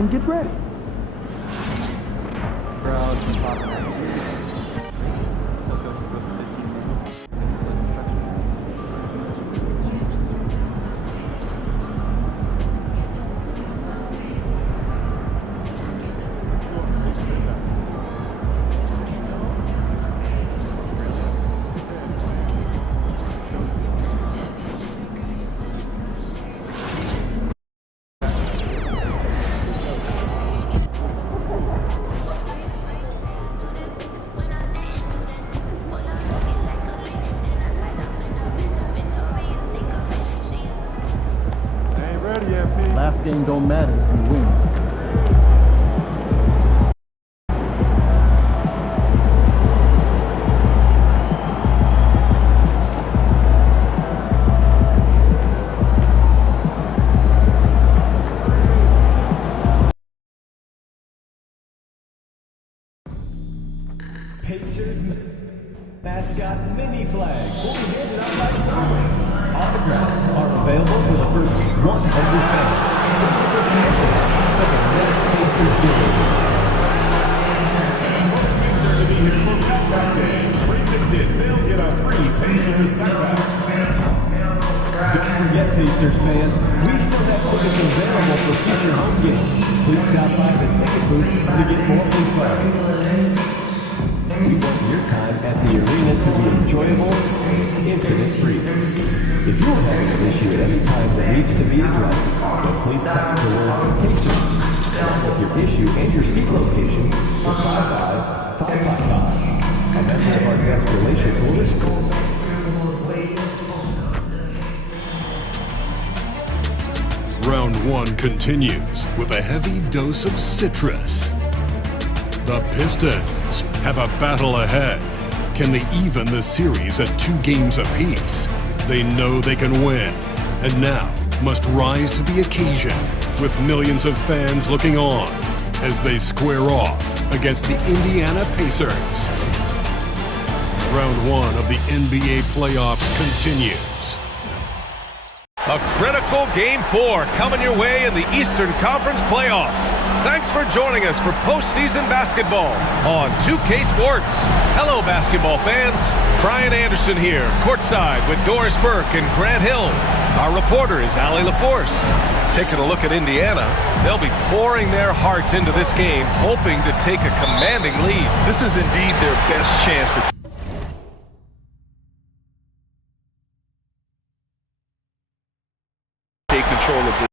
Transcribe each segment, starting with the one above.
and get ready. Crowd from top down. Let's go for 15 minutes. Last game don't matter if you win. Pacers mascot mini flags will be handed out by the players. Autographs are available for the first 100 fans. For the next Pacers game. To be here for mascot day. They'll get a free Pacers backpack. Don't forget, Pacers fans, we still have tickets available for future home games. Please stop by the ticket booth to get more info. We want your time at the arena to be enjoyable and incident-free. If you are having an issue at any time that needs to be addressed, then please contact the Warren Pacers. With your issue and your seat location for 55555. A member of our guest relations will respond. Round one continues with a heavy dose of citrus. The Pistons have a battle ahead. Can they even the series at 2 games apiece? They know they can win, and now must rise to the occasion with millions of fans looking on as they square off against the Indiana Pacers. Round one of the NBA playoffs continues. A critical Game 4 coming your way in the Eastern Conference playoffs. Thanks for joining us for postseason basketball on 2K Sports. Hello, basketball fans. Brian Anderson here, courtside with Doris Burke and Grant Hill. Our reporter is Allie LaForce. Taking a look at Indiana, they'll be pouring their hearts into this game, hoping to take a commanding lead. This is indeed their best chance to take control of the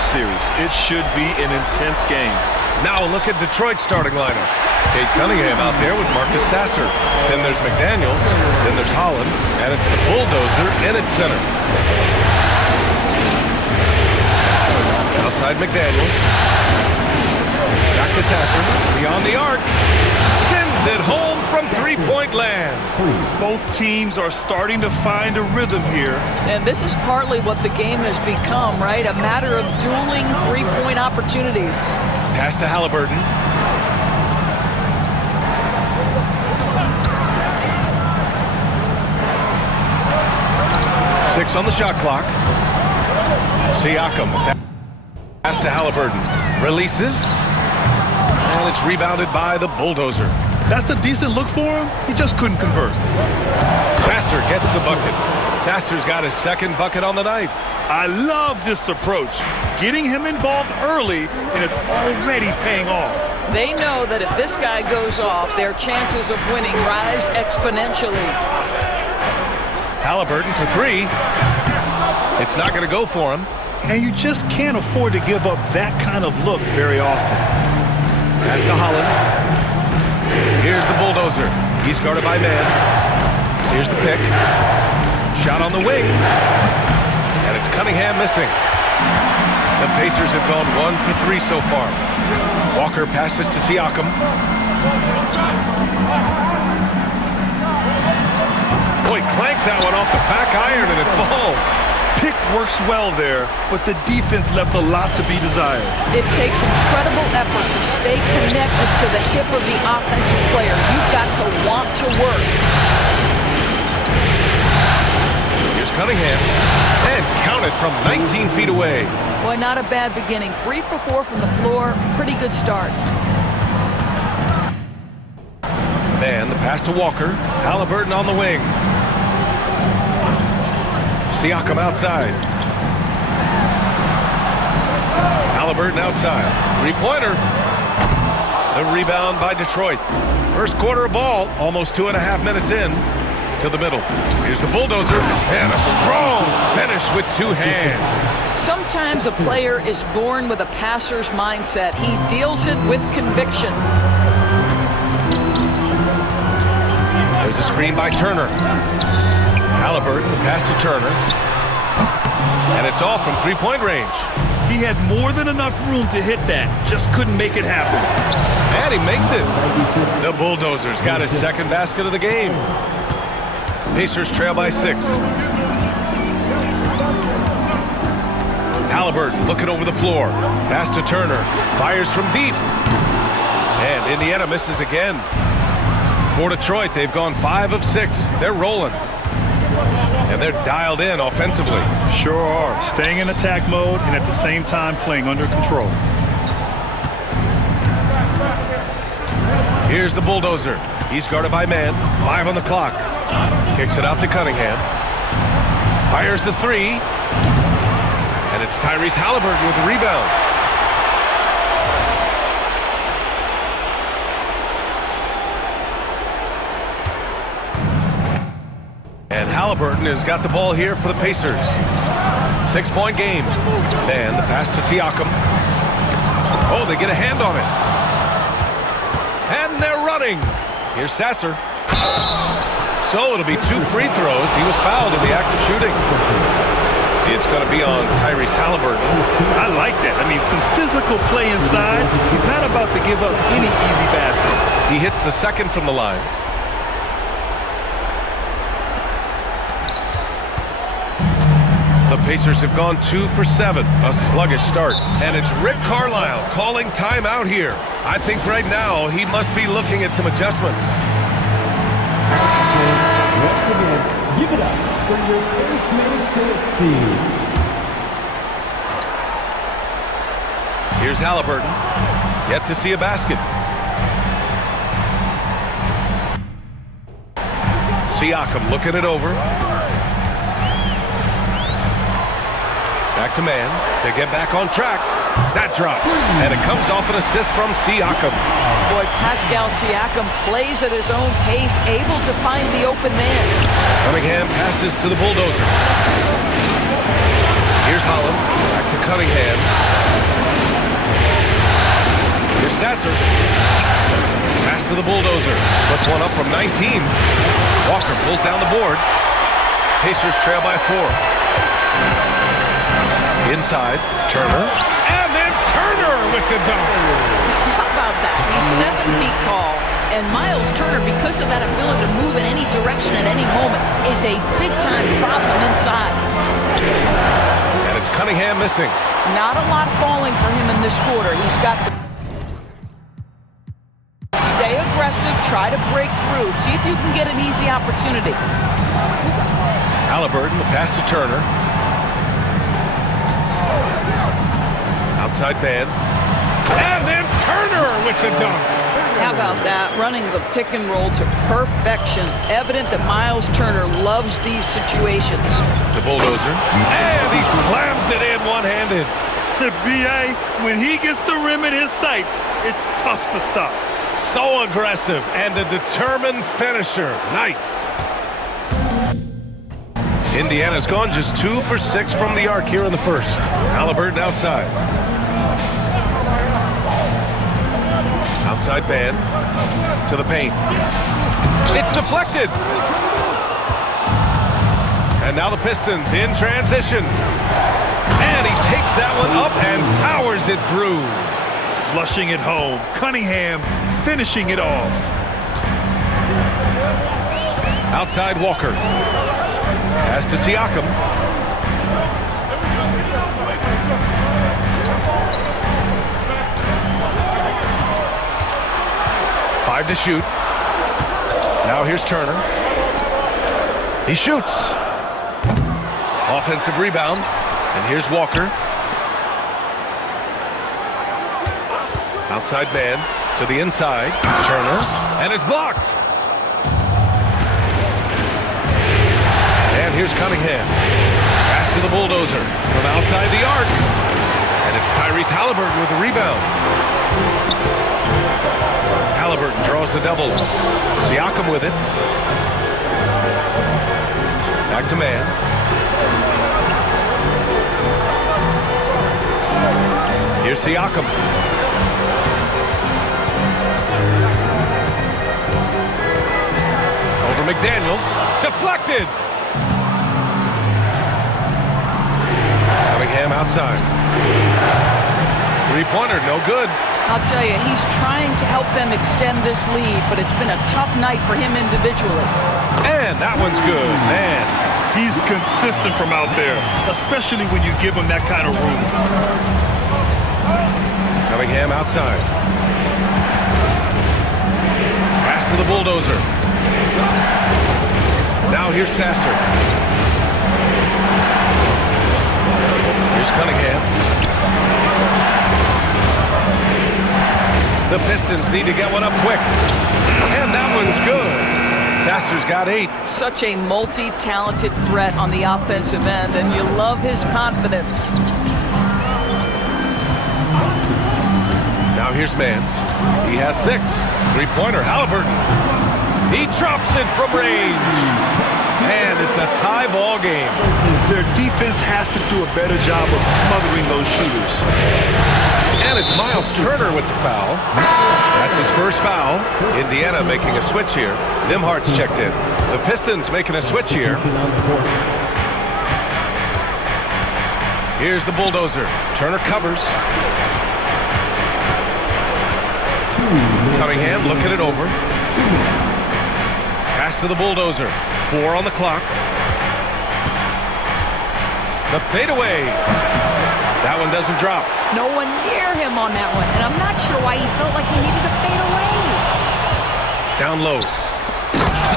series. It should be an intense game. Now a look at Detroit's starting lineup. Cade Cunningham out there with Marcus Sasser. Then there's McDaniels. Then there's Holland. And it's the Bulldozer in at center. Outside McDaniels. Back to Sasser. Beyond the arc. Sends it home from three-point land. Both teams are starting to find a rhythm here. And this is partly what the game has become, right? A matter of dueling three-point opportunities. Pass to Halliburton. Six on the shot clock. Siakam. Pass to Halliburton. Releases. And it's rebounded by the Bulldozer. That's a decent look for him. He just couldn't convert. Sasser gets the bucket. Sasser's got his second bucket on the night. I love this approach. Getting him involved early, and it's already paying off. They know that if this guy goes off, their chances of winning rise exponentially. Halliburton for three. It's not going to go for him. And you just can't afford to give up that kind of look very often. Pass to Holland. Here's the Bulldozer. He's guarded by man. Here's the pick. Shot on the wing. And it's Cunningham missing. The Pacers have gone 1 for 3 so far. Walker passes to Siakam. Boy, clanks that one off the back iron and it falls. Pick works well there, but the defense left a lot to be desired. It takes incredible effort to stay connected to the hip of the offensive player. You've got to want to work. Here's Cunningham. And count it from 19 feet away. Boy, not a bad beginning. 3 for 4 from the floor. Pretty good start. Man, the pass to Walker. Halliburton on the wing. Siakam outside. Halliburton outside. Three-pointer. The rebound by Detroit. First quarter of ball, almost 2.5 minutes in. To the middle. Here's the bulldozer. And a strong finish with 2 hands. Sometimes a player is born with a passer's mindset. He deals it with conviction. There's a screen by Turner. Halliburton, the pass to Turner. And it's off from three-point range. He had more than enough room to hit that. Just couldn't make it happen. And he makes it. The Bulldozers got his second basket of the game. Pacers trail by 6. Halliburton looking over the floor. Pass to Turner. Fires from deep. And Indiana misses again. For Detroit, they've gone 5 of 6. They're rolling. And they're dialed in offensively. Sure are. Staying in attack mode and at the same time playing under control. Here's the Bulldozer. He's guarded by man. 5 on the clock. Kicks it out to Cunningham. Fires the 3. And it's Tyrese Halliburton with the rebound. And Halliburton has got the ball here for the Pacers. 6-point game. And the pass to Siakam. Oh, they get a hand on it. And they're running. Here's Sasser. So it'll be 2 free throws. He was fouled in the act of shooting. It's going to be on Tyrese Halliburton. I like that. I mean, some physical play inside. He's not about to give up any easy baskets. He hits the second from the line. The Pacers have gone 2 for 7. A sluggish start. And it's Rick Carlisle calling timeout here. I think right now he must be looking at some adjustments. Once again, give it up for your first minutes Knicks team. Here's Halliburton. Yet to see a basket. Siakam looking it over. Back to man to get back on track. That drops. And it comes off an assist from Siakam. Boy, Pascal Siakam plays at his own pace, able to find the open man. Cunningham passes to the Bulldozer. Here's Holland. Back to Cunningham. Here's Sasser. Pass to the Bulldozer. Puts one up from 19. Walker pulls down the board. Pacers trail by 4. Inside, Turner. And then Turner with the dunk. How about that? He's 7 feet tall. And Miles Turner, because of that ability to move in any direction at any moment, is a big-time problem inside. And it's Cunningham missing. Not a lot falling for him in this quarter. He's got to stay aggressive, try to break through, see if you can get an easy opportunity. Halliburton, the pass to Turner. Outside man. And then Turner with the dunk. How about that? Running the pick and roll to perfection. Evident that Miles Turner loves these situations. The Bulldozer. And he slams it in one-handed. The BA, when he gets the rim in his sights, it's tough to stop. So aggressive and a determined finisher. Nice. Indiana's gone just 2 for 6 from the arc here in the first. Halliburton outside. Outside man to the paint. It's deflected. And now the Pistons in transition. And he takes that one up and powers it through. Flushing it home. Cunningham finishing it off. Outside Walker. Pass to Siakam. Five to shoot. Now here's Turner. He shoots. Offensive rebound. And here's Walker. Outside man to the inside. Turner. And it's blocked. And here's Cunningham. Pass to the bulldozer from outside the arc. And it's Tyrese Halliburton with the rebound. Halliburton draws the double. Siakam with it. Back to man. Here's Siakam. Over McDaniels. Deflected. Cunningham outside. Three-pointer, no good. I'll tell you, he's trying to help them extend this lead, but it's been a tough night for him individually. And that one's good, man. He's consistent from out there, especially when you give him that kind of room. Cunningham outside. Pass to the bulldozer. Now here's Sasser. Here's Cunningham. The Pistons need to get one up quick. And that one's good. Sasser's got 8. Such a multi-talented threat on the offensive end, and you love his confidence. Now here's man. He has 6. Three-pointer, Halliburton. He drops it from range. And it's a tie ball game. Their defense has to do a better job of smothering those shooters. And it's Miles Turner with the foul. That's his first foul. Indiana making a switch here. Nembhard's checked in. The Pistons making a switch here. Here's the bulldozer. Turner covers. Cunningham looking it over. Pass to the bulldozer. 4 on the clock. The fadeaway. That one doesn't drop. No one near him on that one, and I'm not sure why he felt like he needed to fade away. Down low.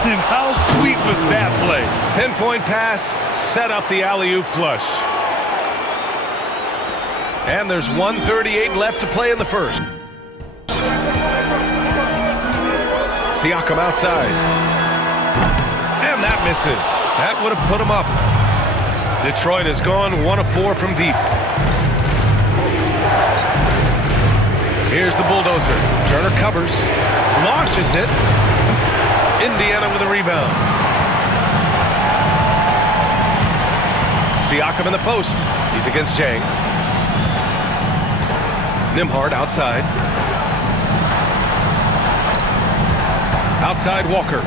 And how sweet was that play? Pinpoint pass, set up the alley-oop flush. And there's 1:38 left to play in the first. Siakam outside. And that misses. That would have put him up. Detroit has gone 1 of 4 from deep. Here's the bulldozer. Turner covers. Launches it. Indiana with a rebound. Siakam in the post. He's against Jang. Nembhard outside. Outside Walker.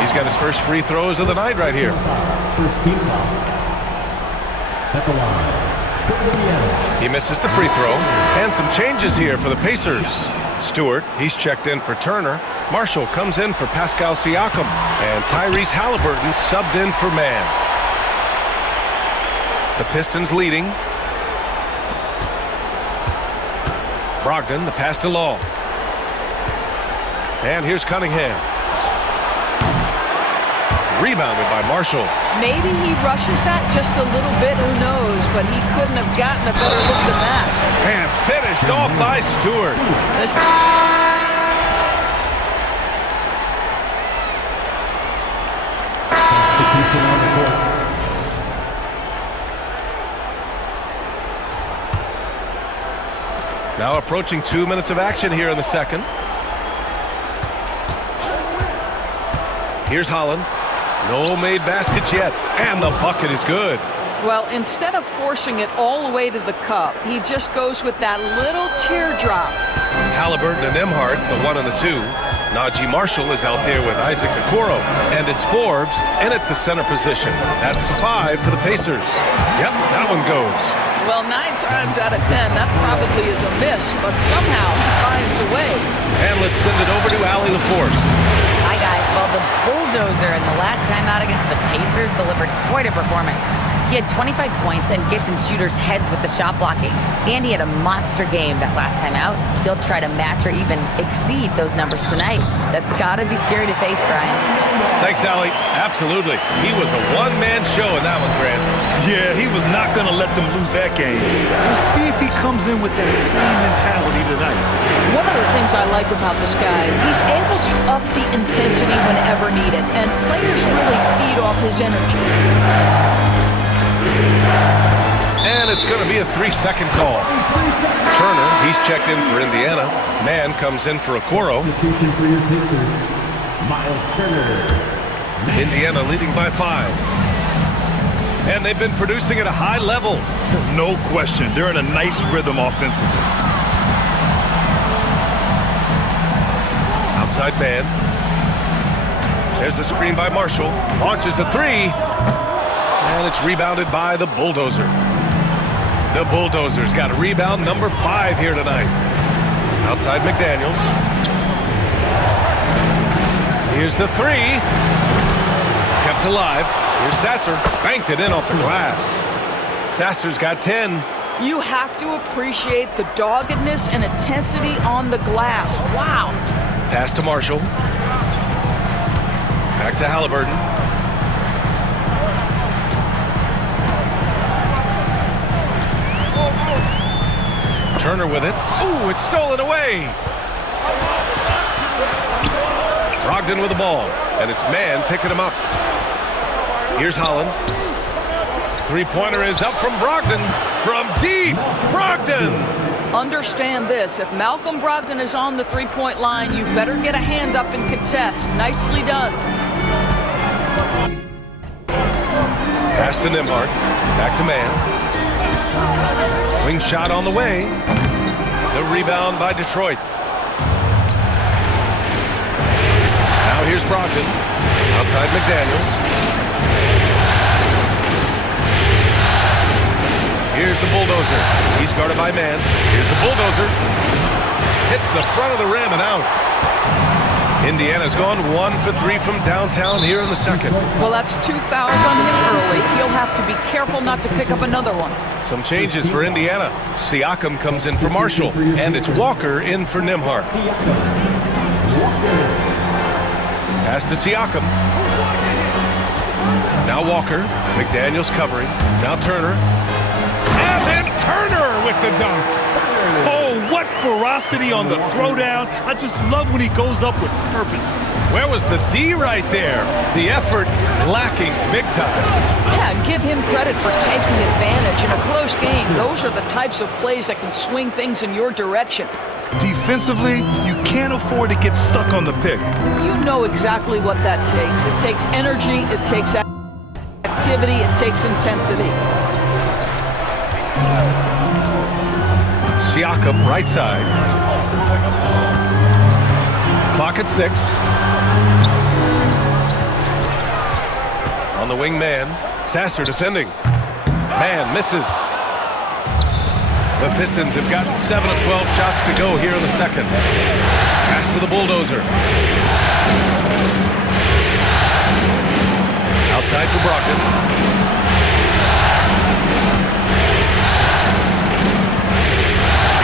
He's got his first free throws of the night right here. First team foul. At the line. He misses the free throw. And some changes here for the Pacers. Stewart, he's checked in for Turner. Marshall comes in for Pascal Siakam. And Tyrese Halliburton subbed in for man. The Pistons leading. Brogdon, the pass to Law. And here's Cunningham. Rebounded by Marshall. Maybe he rushes that just a little bit, who knows, but he couldn't have gotten a better look than that. And finished off by Stewart. This Now approaching 2 minutes of action here in the second. Here's Holland. No made baskets yet. And the bucket is good. Well, instead of forcing it all the way to the cup, he just goes with that little teardrop. Halliburton and Nembhard, the 1 and the 2. Najee Marshall is out there with Isaac Okoro. And it's Forbes in at the center position. That's the 5 for the Pacers. Yep, that one goes. Well, 9 times out of 10, that probably is a miss, but somehow he finds a way. And let's send it over to Allie LaForce. Hi, guys. Well, the bulldozer in the last time out against the Pacers delivered quite a performance. He had 25 points and gets in shooters' heads with the shot blocking. And he had a monster game that last time out. He'll try to match or even exceed those numbers tonight. That's gotta be scary to face, Brian. Thanks, Allie. Absolutely. He was a one-man show in that one, Grant. Yeah, he was not going to let them lose that game. We'll see if he comes in with that same mentality tonight. One of the things I like about this guy, he's able to up the intensity whenever needed, and players really feed off his energy. And it's going to be a 3-second call. Turner, he's checked in for Indiana. Mann comes in for Okoro. Substitution for your Pacers, Miles Turner. Indiana leading by 5. And they've been producing at a high level. No question. They're in a nice rhythm offensively. Outside man. There's a screen by Marshall. Launches a 3. And it's rebounded by the Bulldozer. The Bulldozers got a rebound number 5 here tonight. Outside McDaniels. Here's the 3. Kept alive. Here's Sasser. Banked it in off the glass. Sasser's got 10. You have to appreciate the doggedness and intensity on the glass. Wow. Pass to Marshall. Back to Halliburton. Turner with it. Ooh, it's stolen away. Brogdon with the ball. And it's Mann picking him up. Here's Holland. Three-pointer is up from Brogdon. From deep. Brogdon. Understand this. If Malcolm Brogdon is on the three-point line, you better get a hand up and contest. Nicely done. Pass to Nembhard. Back to Mann. Wing shot on the way. The rebound by Detroit. Now here's Brogdon. Outside McDaniels. Here's the Bulldozer. He's guarded by Mann. Here's the Bulldozer. Hits the front of the rim and out. Indiana's gone 1 for 3 from downtown here in the second. Well, that's 2 fouls on him early. He'll have to be careful not to pick up another one. Some changes for Indiana. Siakam comes in for Marshall, and it's Walker in for Nembhard. Pass to Siakam. Now Walker. McDaniels covering. Now Turner. And then Turner with the dunk. Oh, what ferocity on the throwdown. I just love when he goes up with purpose. Where was the D right there? The effort lacking big time. Yeah, and give him credit for taking advantage in a close game. Those are the types of plays that can swing things in your direction. Defensively, you can't afford to get stuck on the pick. You know exactly what that takes. It takes energy, it takes activity, it takes intensity. Siakam, right side. Clock at 6. On the wing man, Sasser defending. Mann misses. The Pistons have gotten 7 of 12 shots to go here in the second. Pass to the Bulldozer. Outside for Brogdon.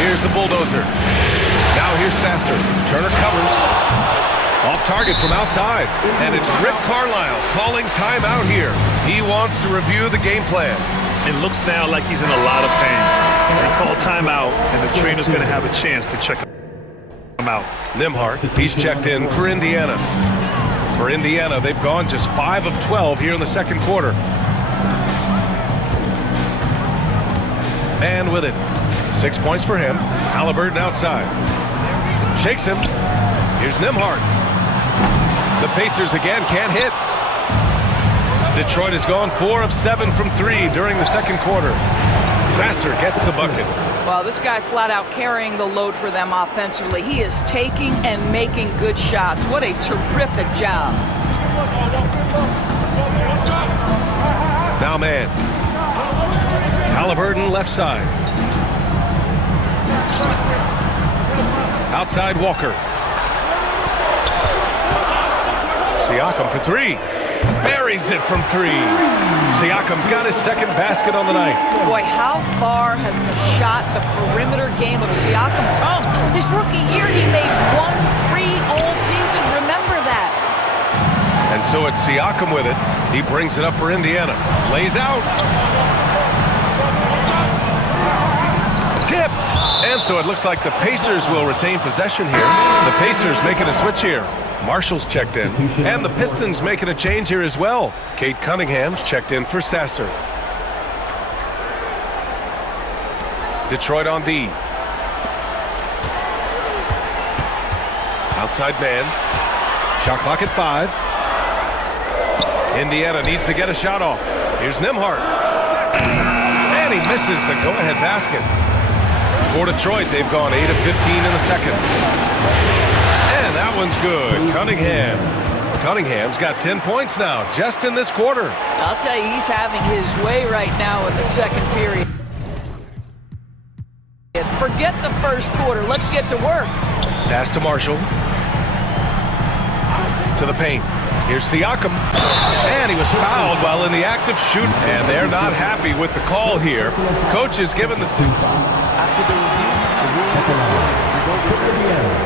Here's the Bulldozer. Now here's Sasser. Turner covers. Off target from outside. And it's Rick Carlisle calling timeout here. He wants to review the game plan. It looks now like he's in a lot of pain. They call timeout, and the trainer's going to have a chance to check him out. Nembhard, he's checked in for Indiana. For Indiana, they've gone just 5 of 12 here in the second quarter. Mann with it. 6 points for him. Halliburton outside. Shakes him. Here's Nembhard. The Pacers again can't hit. Detroit has gone 4 of 7 from 3 during the second quarter. Sasser gets the bucket. Well, this guy flat out carrying the load for them offensively. He is taking and making good shots. What a terrific job. Now Mann. Halliburton left side. Outside Walker. Siakam for 3. buries it from three. Siakam's got his second basket on the night. Boy, how far has the shot, the perimeter game of Siakam come? His rookie year, he made 1 3 all season. Remember that. And so it's Siakam with it. He brings it up for Indiana. Lays out. Tipped. And so it looks like the Pacers will retain possession here. The Pacers making a switch here. Marshall's checked in. And the Pistons making a change here as well. Kate Cunningham's checked in for Sasser. Detroit on D. Outside man. Shot clock at 5. Indiana needs to get a shot off. Here's Nembhard. And he misses the go-ahead basket. For Detroit, they've gone 8 of 15 in the second. And that one's good. Cunningham's got 10 points now, just in this quarter. I'll tell you, he's having his way right now in the second period. Forget the first quarter. Let's get to work. Pass to Marshall. To the paint. Here's Siakam. And he was fouled while in the act of shooting. And they're not happy with the call here. Coach is giving the... After the review, the ruling is overturned.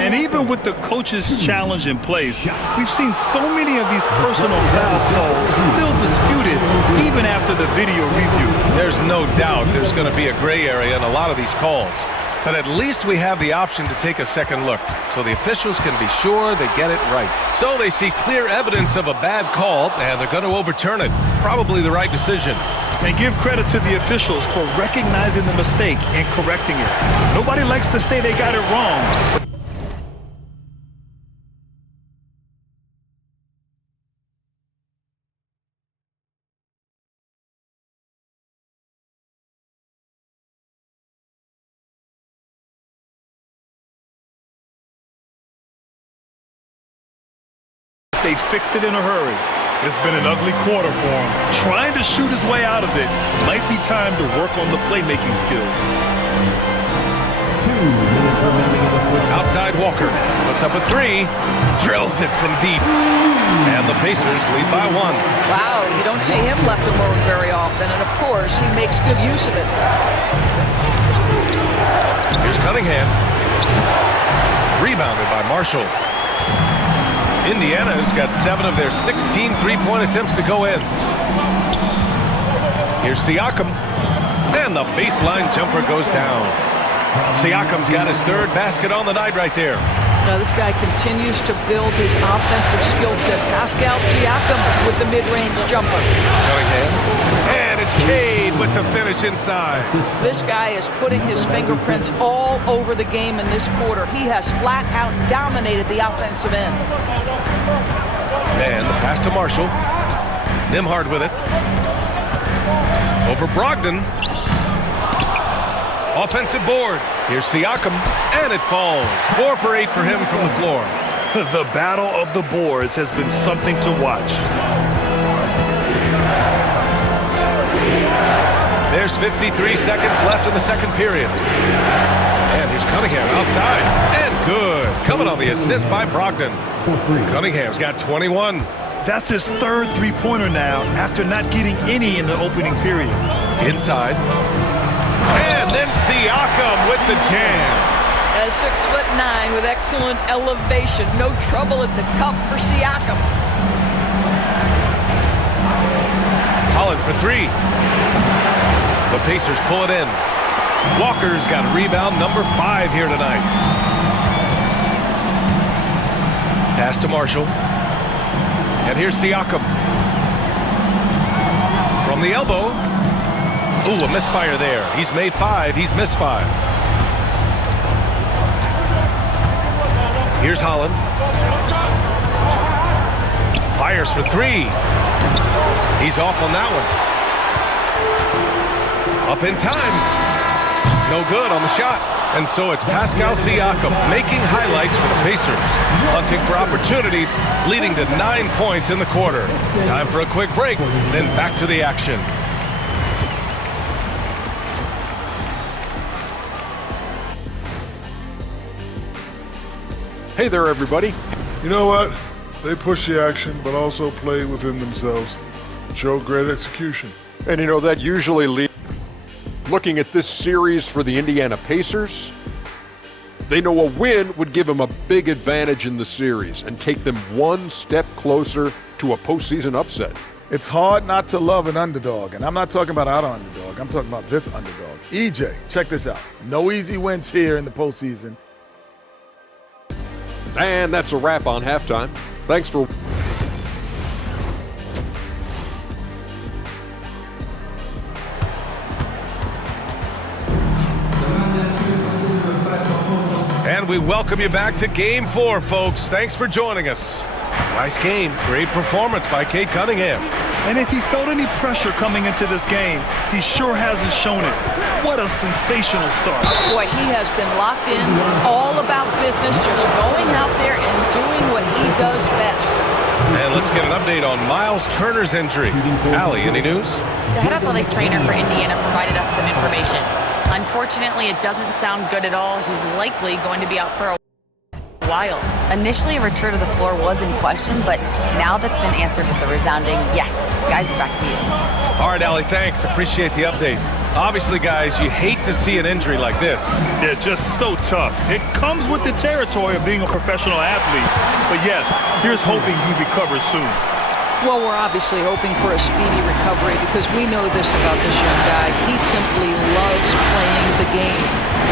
And even with the coach's challenge in place, we've seen so many of these personal foul calls still disputed even after the video review. There's no doubt there's going to be a gray area in a lot of these calls. But at least we have the option to take a second look, so the officials can be sure they get it right. So they see clear evidence of a bad call, and they're going to overturn it. Probably the right decision. And give credit to the officials for recognizing the mistake and correcting it. Nobody likes to say they got it wrong. They fixed it in a hurry. It's been an ugly quarter for him. Trying to shoot his way out of it. Might be time to work on the playmaking skills. 2 minutes remaining in the first. Outside Walker. Puts up a 3. Drills it from deep. And the Pacers lead by 1. Wow, you don't see him left alone very often. And, of course, he makes good use of it. Here's Cunningham. Rebounded by Marshall. Indiana's got 7 of their 16 three-point attempts to go in. Here's Siakam. And the baseline jumper goes down. Siakam's got his 3rd basket on the night right there. Now this guy continues to build his offensive skill set. Pascal Siakam with the mid-range jumper. Cunningham. And it's Cade with the finish inside. This guy is putting his fingerprints all over the game in this quarter. He has flat out dominated the offensive end. And the pass to Marshall. Nembhard with it. Over Brogdon. Offensive board. Here's Siakam, and it falls. 4 for 8 for him from the floor. The battle of the boards has been something to watch. There's 53 seconds left in the second period. And here's Cunningham outside. And good. Coming on the assist by Brogdon. Cunningham's got 21. That's his 3rd three-pointer now after not getting any in the opening period. Inside. And then Siakam with the jam. 6'9" with excellent elevation. No trouble at the cup for Siakam. Holland for 3. The Pacers pull it in. Walker's got rebound number 5 here tonight. Pass to Marshall. And here's Siakam. From the elbow. Ooh, a misfire there. He's made 5. He's missed 5. Here's Holland. Fires for 3. He's off on that one. Up in time. No good on the shot. And so it's Pascal Siakam making highlights for the Pacers. Hunting for opportunities, leading to 9 points in the quarter. Time for a quick break, then back to the action. Hey there, everybody. You know what? They push the action, but also play within themselves. Show great execution. And you know, that usually leads. Looking at this series for the Indiana Pacers, they know a win would give them a big advantage in the series and take them one step closer to a postseason upset. It's hard not to love an underdog, and I'm not talking about our underdog. I'm talking about this underdog. EJ, check this out. No easy wins here in the postseason. And that's a wrap on halftime. Thanks for... And we welcome you back to Game 4, folks. Thanks for joining us. Nice game. Great performance by Cade Cunningham. And if he felt any pressure coming into this game, he sure hasn't shown it. What a sensational start. Boy, he has been locked in, all about business, just going out there and doing what he does best. And let's get an update on Miles Turner's injury. Allie, any news? The head athletic trainer for Indiana provided us some information. Unfortunately, it doesn't sound good at all. He's likely going to be out for a while. Initially, a return to the floor was in question, but now that's been answered with a resounding yes. Guys, back to you. All right, Allie, thanks. Appreciate the update. Obviously, guys, you hate to see an injury like this. Yeah, just so tough. It comes with the territory of being a professional athlete. But yes, here's hoping he recovers soon. Well, we're obviously hoping for a speedy recovery because we know this about this young guy. He simply loves playing the game.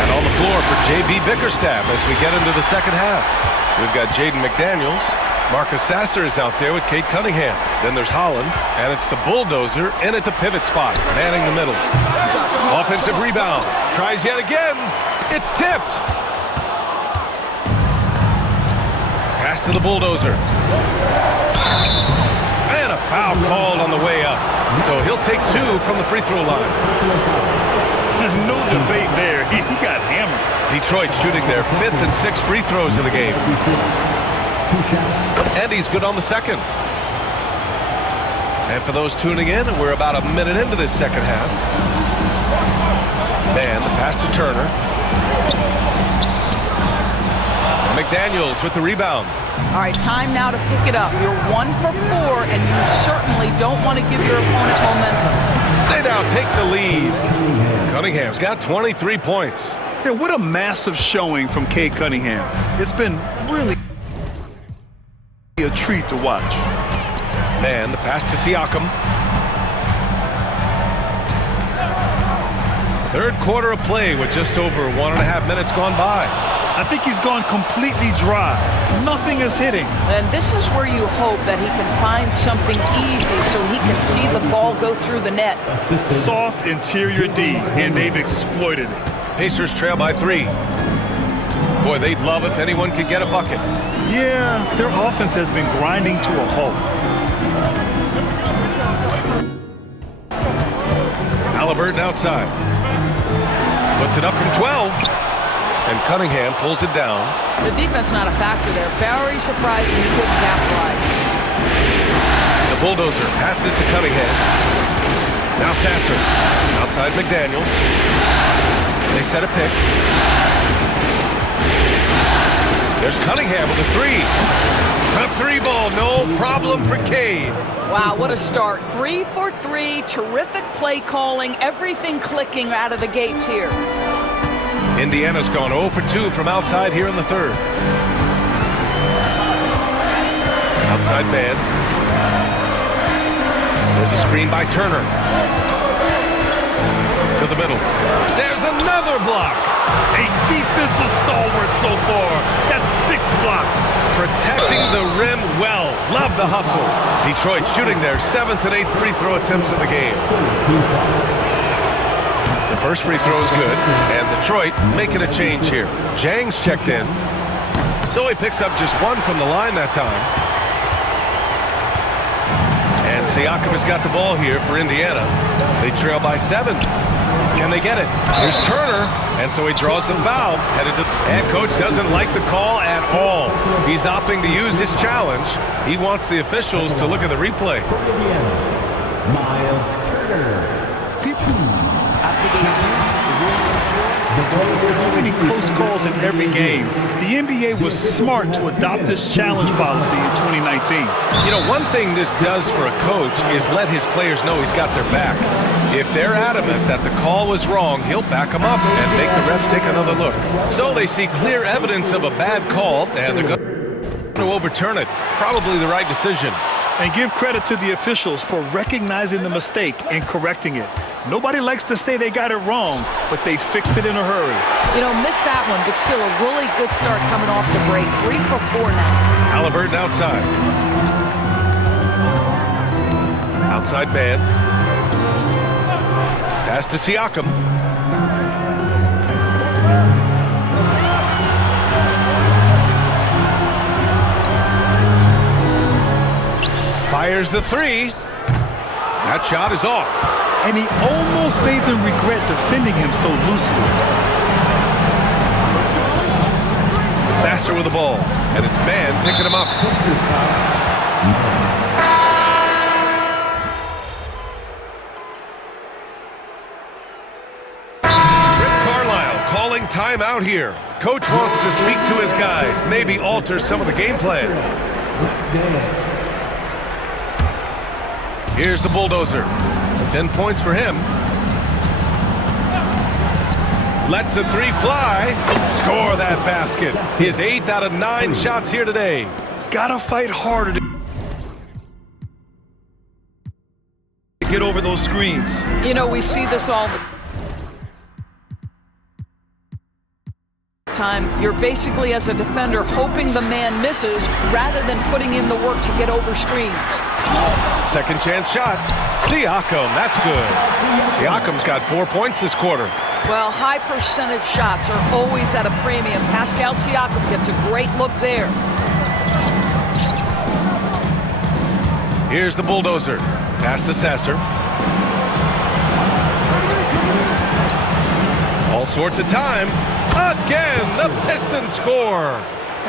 And on the floor for J.B. Bickerstaff as we get into the second half. We've got Jaden McDaniels. Marcus Sasser is out there with Cade Cunningham. Then there's Holland, and it's the bulldozer in at the pivot spot, manning the middle. Offensive rebound. Tries yet again. It's tipped. Pass to the bulldozer. And a foul called on the way up. So he'll take two from the free throw line. There's no debate there. He got hammered. Detroit shooting their 5th and 6th free throws of the game. And he's good on the second. And for those tuning in, we're about a minute into this second half. Man, the pass to Turner. McDaniels with the rebound. All right, time now to pick it up. You're 1 for 4, and you certainly don't want to give your opponent momentum. They now take the lead. Cunningham's got 23 points. Yeah, what a massive showing from Cade Cunningham. It's been really a treat to watch. Man, the pass to Siakam. Third quarter of play with just over 1.5 minutes gone by. I think he's gone completely dry. Nothing is hitting. And this is where you hope that he can find something easy so he can see the ball go through the net. Soft interior D, and they've exploited it. Pacers trail by 3. Boy, they'd love if anyone could get a bucket. Yeah, their offense has been grinding to a halt. Halliburton outside. Puts it up from 12. And Cunningham pulls it down. The defense not a factor there. Very surprising he couldn't capitalize. The bulldozer passes to Cunningham. Now Sasser. Outside McDaniels. They set a pick. There's Cunningham with a 3. A 3 ball, no problem for Cade. Wow, what a start. 3 for 3, terrific play calling, everything clicking out of the gates here. Indiana's gone 0 for 2 from outside here in the third. Outside man. There's a screen by Turner. To the middle. There's another block. A defensive stalwart so far. That's 6 blocks. Protecting the rim well. Love the hustle. Detroit shooting their 7th and 8th free throw attempts of the game. The first free throw is good, and Detroit making a change here. Jang's checked in, so he picks up just 1 from the line that time. And Siakam has got the ball here for Indiana. They trail by 7. Can they get it? Here's Turner, and so he draws the foul. And coach doesn't like the call at all. He's opting to use his challenge. He wants the officials to look at the replay. Miles Turner. With so many close calls in every game, the NBA was smart to adopt this challenge policy in 2019. You know, one thing this does for a coach is let his players know he's got their back. If they're adamant that the call was wrong, he'll back them up and make the refs take another look. So they see clear evidence of a bad call, and they're going to overturn it. Probably the right decision. And give credit to the officials for recognizing the mistake and correcting it. Nobody likes to say they got it wrong, but they fixed it in a hurry. You know, missed that one, but still a really good start coming off the break. 3 for 4 now. Halliburton outside. Outside man. Pass to Siakam. Fires the 3. That shot is off. And he almost made them regret defending him so loosely. Sasser with the ball, and it's Man picking him up. Rick Carlisle calling timeout here. Coach wants to speak to his guys, maybe alter some of the game plan. Here's the bulldozer. 10 points for him. Lets the 3 fly. Score that basket. His 8th out of 9 shots here today. Gotta fight harder to get over those screens. You know, we see this all the time. You're basically, as a defender, hoping the man misses rather than putting in the work to get over screens. Second chance shot. Siakam, that's good. Siakam's got 4 points this quarter. Well, high percentage shots are always at a premium. Pascal Siakam gets a great look there. Here's the bulldozer. Pass to Sasser. All sorts of time. Again, the Pistons score.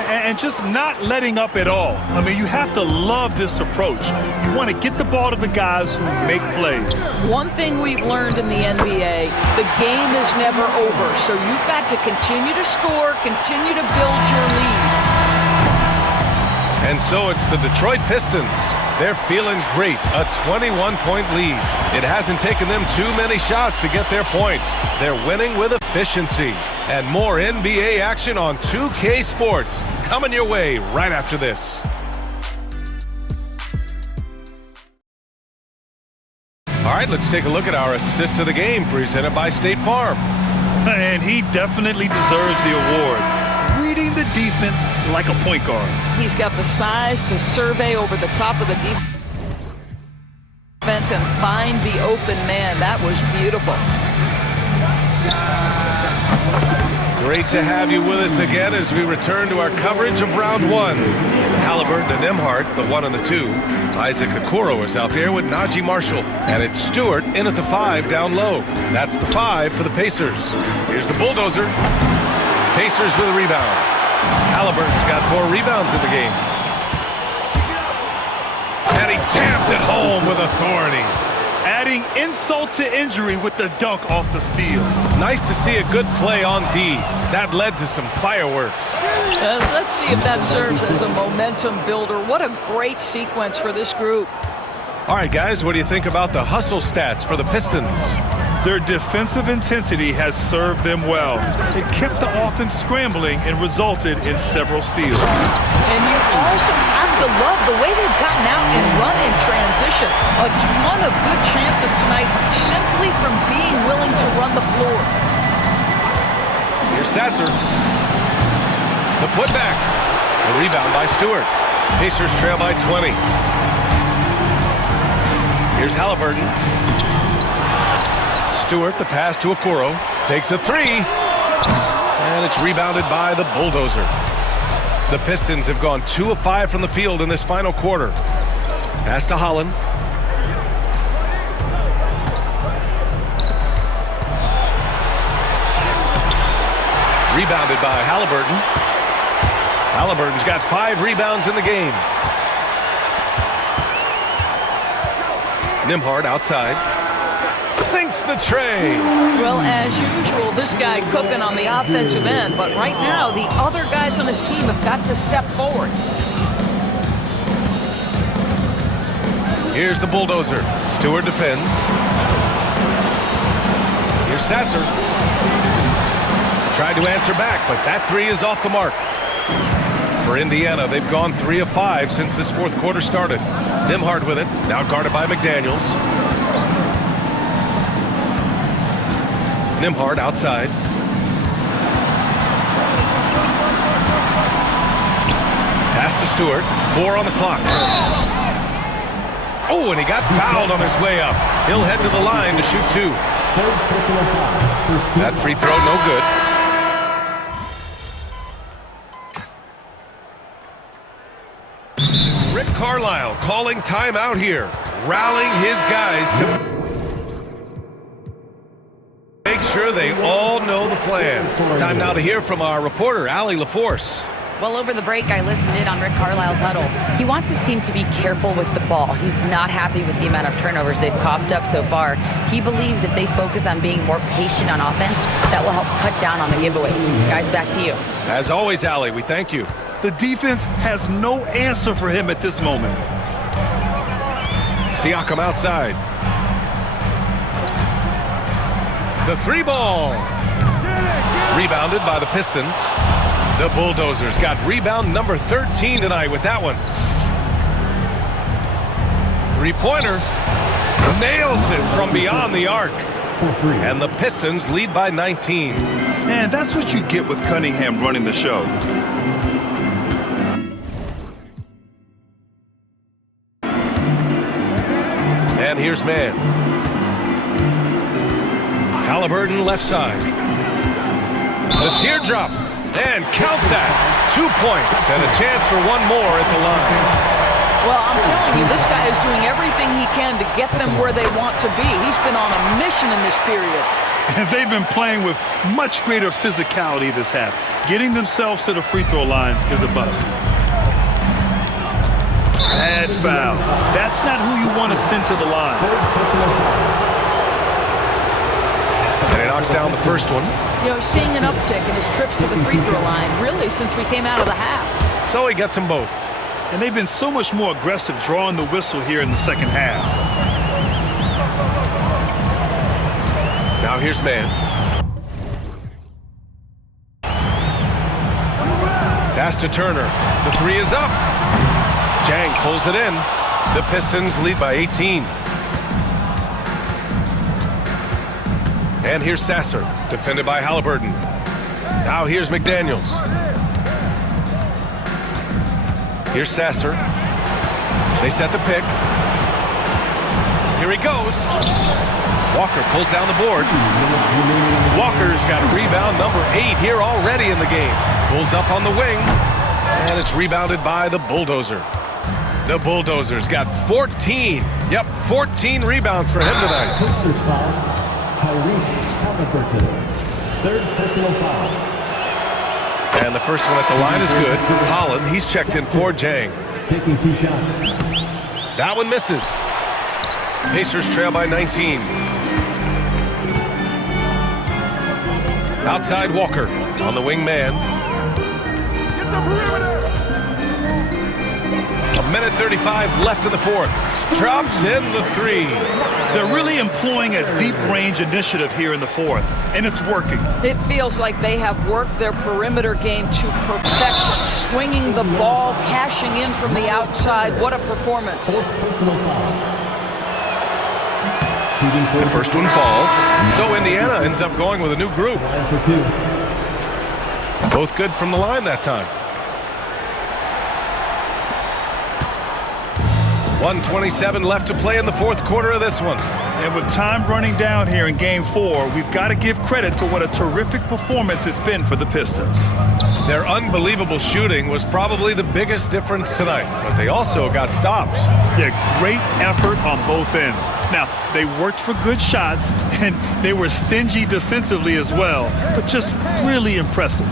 And just not letting up at all. I mean, you have to love this approach. You want to get the ball to the guys who make plays. One thing we've learned in the NBA, the game is never over. So you've got to continue to score, continue to build your lead. And so it's the Detroit Pistons. They're feeling great, a 21-point lead. It hasn't taken them too many shots to get their points. They're winning with efficiency. And more NBA action on 2K Sports coming your way right after this. All right, let's take a look at our assist of the game presented by State Farm. And he definitely deserves the award. Reading the defense like a point guard. He's got the size to survey over the top of the defense and find the open man. That was beautiful. Great to have you with us again as we return to our coverage of round 1. Halliburton and Nembhard, the 1 and the 2. Isaac Okoro is out there with Najee Marshall. And it's Stewart in at the 5 down low. That's the 5 for the Pacers. Here's the bulldozer. Pacers with a rebound. Halliburton's got 4 rebounds in the game. And he jams it home with authority. Adding insult to injury with the dunk off the steal. Nice to see a good play on D. That led to some fireworks. Let's see if that serves as a momentum builder. What a great sequence for this group. All right, guys, what do you think about the hustle stats for the Pistons? Their defensive intensity has served them well. It kept the offense scrambling and resulted in several steals. And you also have to love the way they've gotten out and run in transition. A ton of good chances tonight simply from being willing to run the floor. Here's Sasser. The putback. The rebound by Stewart. Pacers trail by 20. Here's Halliburton. Stewart, the pass to Okoro. Takes a 3. And it's rebounded by the bulldozer. The Pistons have gone 2 of 5 from the field in this final quarter. Pass to Holland. Rebounded by Halliburton. Halliburton's got 5 rebounds in the game. Nembhard outside. sinks the tray. Well, as usual, this guy cooking on the offensive end, but right now the other guys on his team have got to step forward. Here's the bulldozer. Stewart defends. Here's Sasser. Tried to answer back, but that three is off the mark. For Indiana, they've gone 3 of 5 since this fourth quarter started. Nimhard with it, now guarded by McDaniels. Nimhard outside. Pass to Stewart. 4 on the clock. Oh, and he got fouled on his way up. He'll head to the line to shoot 2. That free throw, no good. Rick Carlisle calling timeout here, rallying his guys to make sure they all know the plan. Time now to hear from our reporter, Allie LaForce. Well, over the break, I listened in on Rick Carlisle's huddle. He wants his team to be careful with the ball. He's not happy with the amount of turnovers they've coughed up so far. He believes if they focus on being more patient on offense, that will help cut down on the giveaways. Guys, back to you. As always, Allie, we thank you. The defense has no answer for him at this moment. Siakam outside. The 3 ball. Rebounded by the Pistons. The Bulldozers got rebound number 13 tonight with that one. 3-pointer. Nails it from beyond the arc. And the Pistons lead by 19. And that's what you get with Cunningham running the show. And here's man. Halliburton left side. The teardrop. And count that. 2 points and a chance for one more at the line. Well, I'm telling you, this guy is doing everything he can to get them where they want to be. He's been on a mission in this period. And they've been playing with much greater physicality this half. Getting themselves to the free throw line is a bust. Bad foul. That's not who you want to send to the line. And he knocks down the first one. You know, seeing an uptick in his trips to the free throw line, really, since we came out of the half. So he gets them both. And they've been so much more aggressive drawing the whistle here in the second half. Now here's man. Pass to Turner. The 3 is up. Jang pulls it in. The Pistons lead by 18. And here's Sasser, defended by Halliburton. Now here's McDaniels. Here's Sasser. They set the pick. Here he goes. Walker pulls down the board. Walker's got rebound number 8 here already in the game. Pulls up on the wing. And it's rebounded by the Bulldozer. The Bulldozers got 14. Yep, 14 rebounds for him tonight. Pistons foul. Tyrese Halliburton. 3rd personal foul. And the first one at the line is good. Holland, he's checked in for Jang. Taking 2 shots. That one misses. Pacers trail by 19. Outside Walker on the wing man. A minute 35 left in the fourth. Drops in the 3. They're really employing a deep range initiative here in the fourth, and it's working. It feels like they have worked their perimeter game to perfection. Swinging the ball, cashing in from the outside. What a performance. 4th personal foul. The first one falls. So Indiana ends up going with a new group. Line for 2. Both good from the line that time. 1:27 left to play in the fourth quarter of this one. And with time running down here in Game 4, we've got to give credit to what a terrific performance it's been for the Pistons. Their unbelievable shooting was probably the biggest difference tonight, but they also got stops. Yeah, great effort on both ends. Now, they worked for good shots, and they were stingy defensively as well, but just really impressive.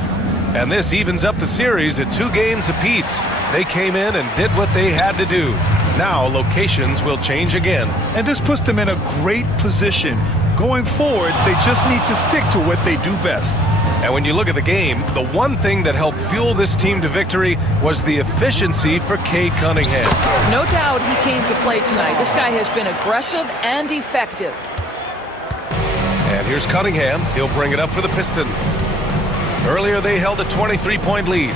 And this evens up the series at 2 games apiece. They came in and did what they had to do. Now locations will change again. And this puts them in a great position Going forward, they just need to stick to what they do best. And when you look at the game, the one thing that helped fuel this team to victory was the efficiency for Cade Cunningham. No doubt he came to play tonight. This guy has been aggressive and effective. And here's Cunningham. He'll bring it up for the Pistons. Earlier, they held a 23-point lead.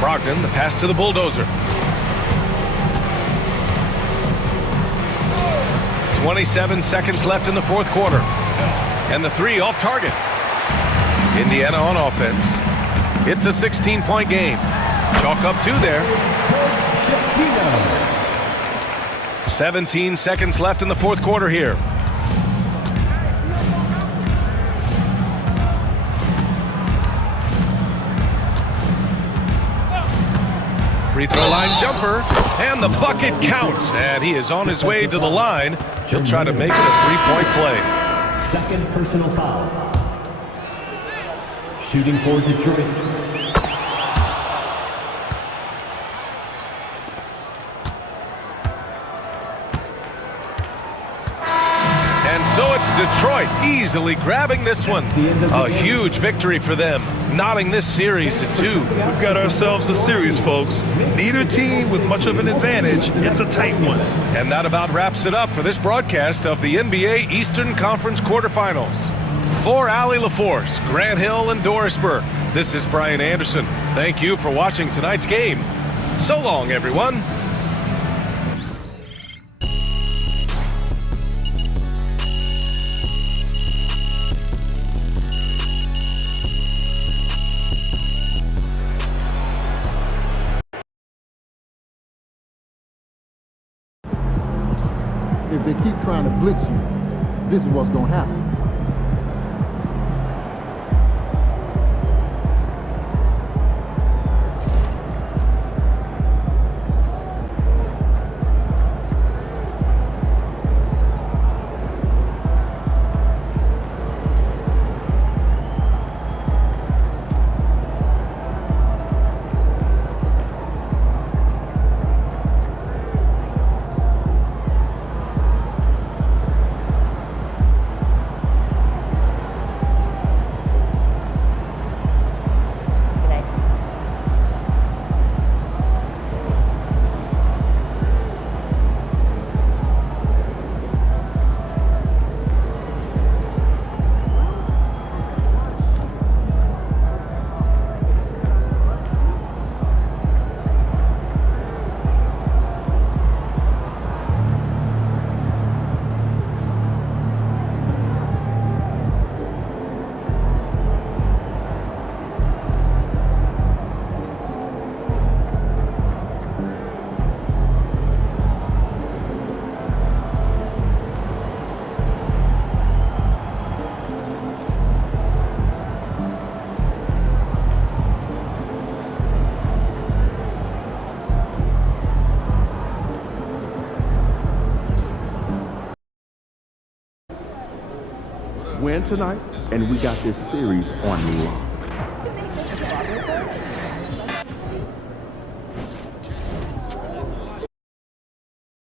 Brogdon, the pass to the bulldozer. 27 seconds left in the fourth quarter. And the three off target. Indiana on offense. It's a 16-point game. Chalk up two there. 17 seconds left in the fourth quarter here. Free throw line jumper, and the bucket counts. And he is on his way to the line. He'll try to make it a three-point play. Second personal foul. Shooting for Detroit. And so it's Detroit easily grabbing this one. A huge victory for them, knotting this series to 2. We've got ourselves a series, folks. Neither team with much of an advantage. It's a tight one. And that about wraps it up for this broadcast of the NBA Eastern Conference quarterfinals. For Allie LaForce, Grant Hill, and Doris Burke, this is Brian Anderson. Thank you for watching tonight's game. So long, everyone. If they keep trying to blitz you, this is what's going to happen. Win tonight, and we got this series on lock.